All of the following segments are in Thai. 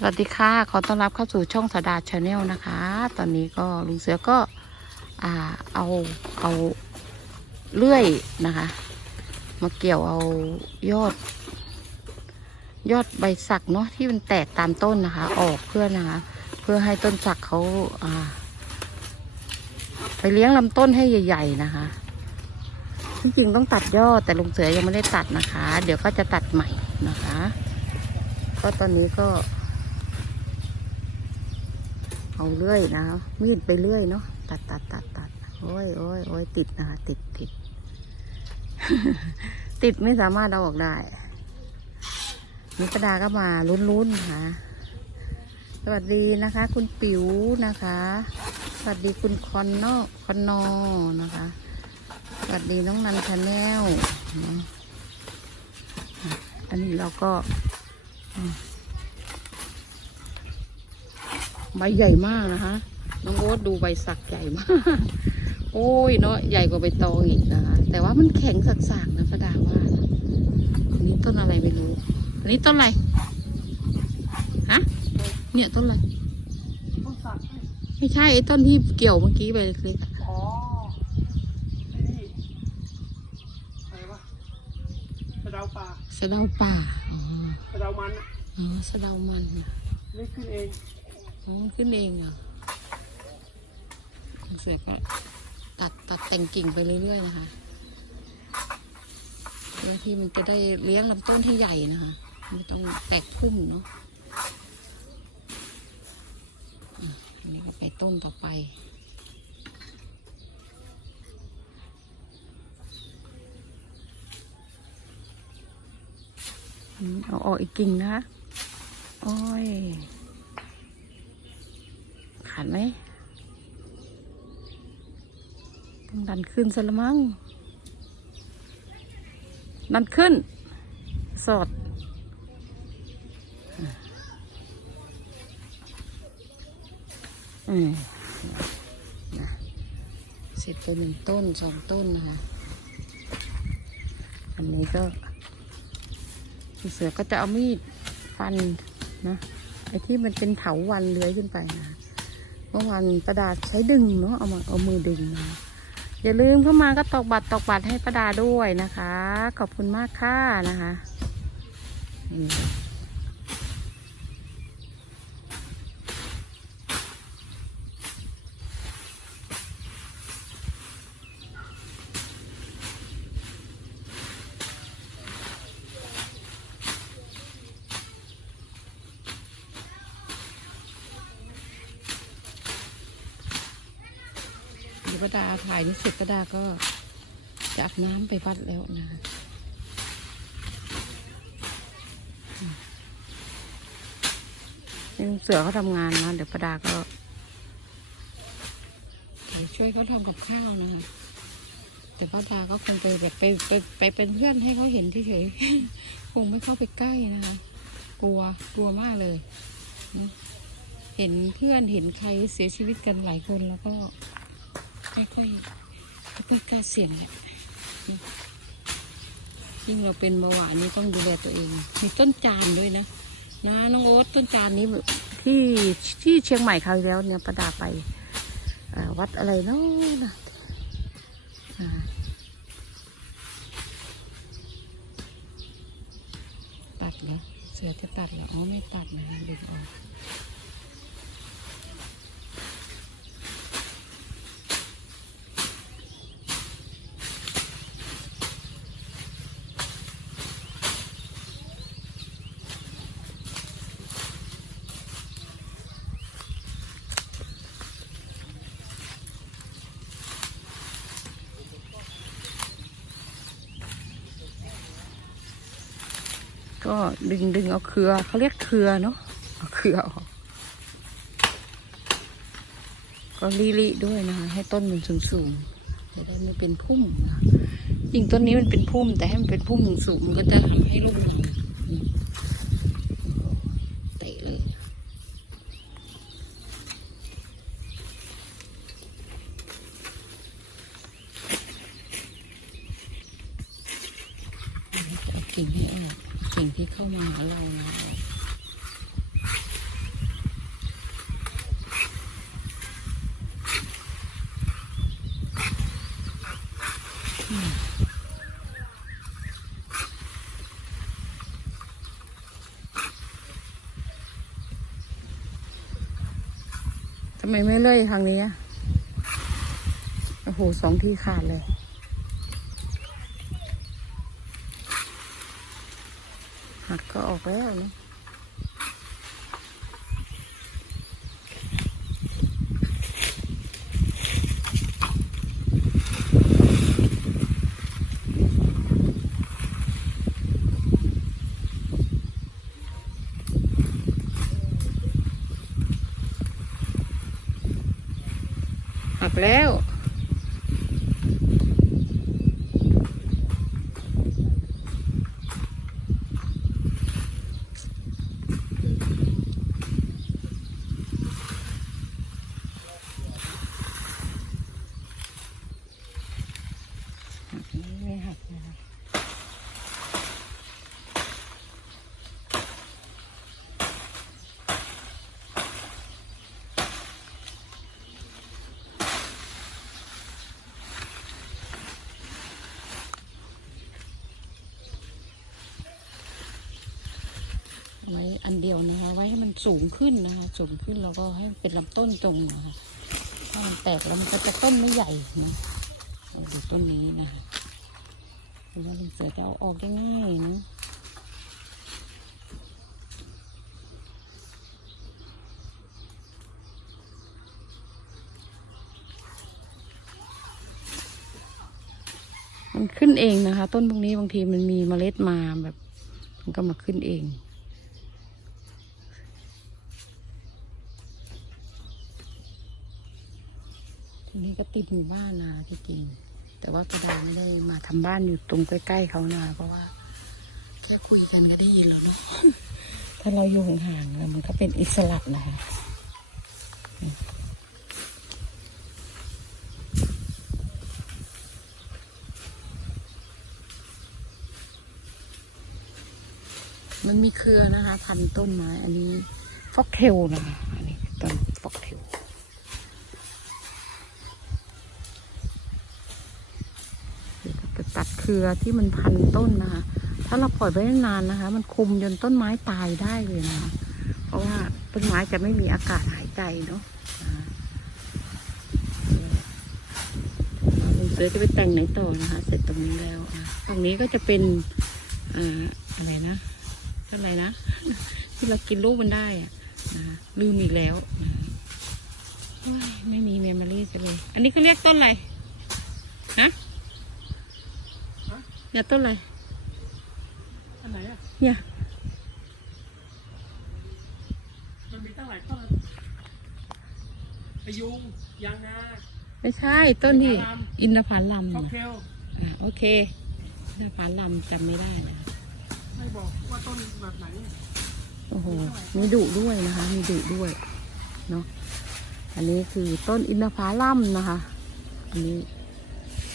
สวัสดีค่ะ ขอต้อนรับเข้าสู่ช่องสดาชาแนลนะคะ ตอนนี้ก็ลุงเสือก็อ่าเอาเอาเลื่อยนะคะ มาเกี่ยวเอายอด ยอดใบสักเนาะที่มันแตกตามต้นนะคะ ออกเพื่อนะคะ เพื่อให้ต้นสักเขาอ่า ไปเลี้ยงลำต้นให้ใหญ่ ๆ นะคะที่จริงต้องตัดยอดแต่ลุงเสือยังไม่ได้ตัดนะคะ เดี๋ยวก็จะตัดใหม่นะคะ ก็ตอนนี้ก็ เอาเลื่อยนะมีดไปเลื่อยเนาะตัดตัดตัดตัดโอ้ยโอ้ยโอ้ยติดนะคะติดติด ติดไม่สามารถเอาออกได้นิกระดาก็มาลุ้นๆนะคะสวัสดีนะคะ คุณปิ๋วนะคะ สวัสดีคุณคอนโนคอนนอนะคะ สวัสดีน้องนันชาแนลเนาะอะอันนี้เราก็ ใบใหญ่มากนะคะ น้องโอ๊ตดูใบสักใหญ่มาก โอ้ยเนาะใหญ่กว่าใบตองอีกนะคะ แต่ว่ามันแข็งสักๆนะกระดาว่านะอันนี้ต้นอะไรไม่รู้ อันนี้ต้นอะไร ฮะ เนี่ยต้นอะไรต้นสักไม่ใช่ไอ้ต้นที่เกี่ยวเมื่อกี้ใบเล็กๆอะอ๋อไอ้นี่อะไรวะสะเดาป่าสะเดาป่า อ๋อ สะเดามันอะอ๋อสะเดามันน่ะไม่ขึ้นเองอ๋อ ขึ้นเองอะเสือก็ตัดตัดแต่งกิ่งไปเรื่อยๆนะคะเพื่อที่มันจะได้เลี้ยงลำต้นที่ใหญ่นะคะไม่ต้องแตกพุ่มเนาะอันนี้ก็ไปต้นต่อไปเอาออกอีกกิ่งนะคะ โอ้ยาดไหมต้องดันขึ้นซะละมั้งดันขึ้น สอดเสร็จไปหนึ่งต้นสองต้นนะคะ อันนี้ก็เสือก็จะเอามีดฟันนะไอ้ที่มันเป็นเถาวันเลื้อยขึ้นไปนะ เมื่อวานประดาใช้ดึงเนาะเอามาเอามือดึงนะอย่าลืมเข้ามาก็ตอกบัตรตอกบัตรให้ประดาด้วยนะคะ ขอบคุณมากค่ะนะคะ ประดาถ่ายนี่เสร็จประดาก็จะอาบน้ำไปวัดแล้วนะคะอืมนี่ลุงเสือเขาทำงานนะเดี๋ยวประดาก็ไปช่วยเขาทำกับข้าวนะคะแต่ป้าดาก็คงไปแบบไปไปไปเป็นเพื่อนให้เขาเห็นเฉยๆคงไม่เข้าไปใกล้นะคะ กลัวกลัวมากเลยนะเห็นเพื่อนเห็นใครเสียชีวิตกันหลายคนแล้วก็ ไม่ค่อยไม่ค่อยกล้าเสี่ยงเนี่ยยิ่งเราเป็นเบาหวานนี่ต้องดูแลตัวเอง มีต้นจานด้วยนะ นะน้องโอ๊ตต้นจานนี้ที่ที่เชียงใหม่คราวแล้วเนี่ยประดาไปวัดอะไรเนาะนะตัดเหรอเสือจะตัดเหรออ๋อไม่ตัดนะดึงออก ก็ดึงดึงเอาเครือเขาเรียกเครือเนาะเอาเครือออกก็รีๆด้วยนะคะ ให้ต้นมันสูงๆจะได้ไม่เป็นพุ่มนะจริงต้นนี้มันเป็นพุ่ม แต่ให้มันเป็นพุ่มสูงๆมันก็จะทำให้ร่มเตะเลย กิ่งให้ออก สิ่งที่เข้ามาหาเราทำไมไม่เลื่อยทางนี้ โอ้โห สองทีขาดเลย หักก็ออกแล้วนะหักแล้ว หักไม่ไม่หักนะคะไว้อัน เดียวนะคะ ไว้ให้มันสูงขึ้นนะคะ สูงขึ้นแล้วก็ให้มันเป็นลำต้นตรงนะคะถ้ามันแตกแล้วมันก็จะต้นไม่ใหญ่นะดูต้นนี้นะคะดูว่าลุงเสือจะเอาออกได้ง่ายนะมันขึ้นเองนะคะ ต้นพวกนี้บางทีมันมีเมล็ดมาแบบ มันก็มาขึ้นเอง นี้ก็ติดหมู่บ้านนะที่จริงแต่ว่ากระดาไม่ได้มาทำบ้านอยู่ตรงใกล้ๆเขานะเพราะว่าแค่คุยกันก็ได้ยินแล้วเนาะถ้าเราอยู่ห่างๆมันก็เป็นอิสระนะคะมันมีเครือนะคะ พันต้นไม้ อันนี้ฟอกเทลนะคะอันนี้ต้นฟอกเทลเดี๋ยว ครือที่มันพันต้นนะคะ ถ้าเราปล่อยไว้นานนะคะ มันคุมจนต้นไม้ตายได้เลยนะคะ เพราะว่าต้นไม้จะไม่มีอากาศหายใจเนาะลุงเสือจะไปแต่งไหนต่อนะคะ เสร็จตรงนี้แล้วตรงนี้ก็จะเป็นอ่าอะไรนะอะไรนะ ที่เรากินลูกมันได้อะนะคะลืมอีกแล้วไม่มีเมมโมรี่เลย อันนี้เขาเรียกต้นอะไร ฮะ เนี่ยต้นอะไรอันไหนอะเนี่ยมันมีตั้งหลายต้นพยุงยางนาไม่ใช่ต้นที่อินทผลัมค็อกนะเทลอ่าโอเคอินทผลัมจำไม่ได้นะไม่บอกว่าต้นแบบไหนโอ้โหมีดุด้วยนะคะ มีดุด้วยเนาะอันนี้คือต้นอินทผลัมนะคะ อันนี้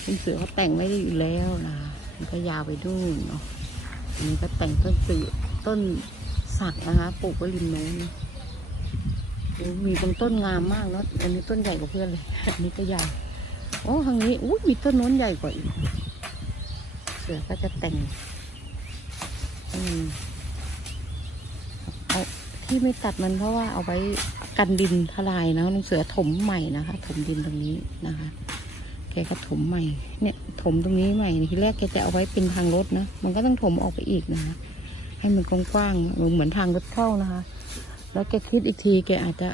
เป็นเสือเขาแต่งไม่ได้อยู่แล้วนะคะ มันก็ยาวไปดูนเนาะอันนี้ก็แต่งต้นสือต้นสักนะคะปลูกไว้ริมโน้นมีบางต้นงามมากเนาะอันนี้ต้นใหญ่กว่าเพื่อนเลยอันนี้ก็ใหญ่โอ้ทางนี้อุ้ยมีต้นโน้นใหญ่กว่าอีก เสือก็จะแต่งอืมเอาที่ไม่ตัดมันเพราะว่าเอาไว้กันดินทลายนะลุงเสือถมใหม่นะคะ ถมดินตรงนี้นะคะ แกก็ถมใหม่ เนี่ยถมตรงนี้ใหม่ทีแรกแกจะเอาไว้เป็นทางรถนะ มันก็ต้องถมออกไปอีกนะคะให้มันกว้างๆเหมือนทางรถเข้านะคะ แล้วแกคิดอีกทีแกอาจจะ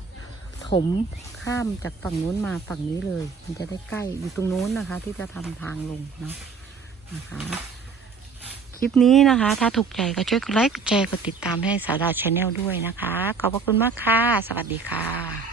ถมข้ามจากฝั่งนู้นมาฝั่งนี้เลย มันจะได้ใกล้อยู่ตรงนู้นนะคะ ที่จะทำทางลงเนาะนะคะ คลิปนี้นะคะ ถ้าถูกใจก็ช่วยกดไลค์กดแชร์กดติดตามให้สาวดาชาแนลด้วยนะคะ ขอบพระคุณมากค่ะ สวัสดีค่ะ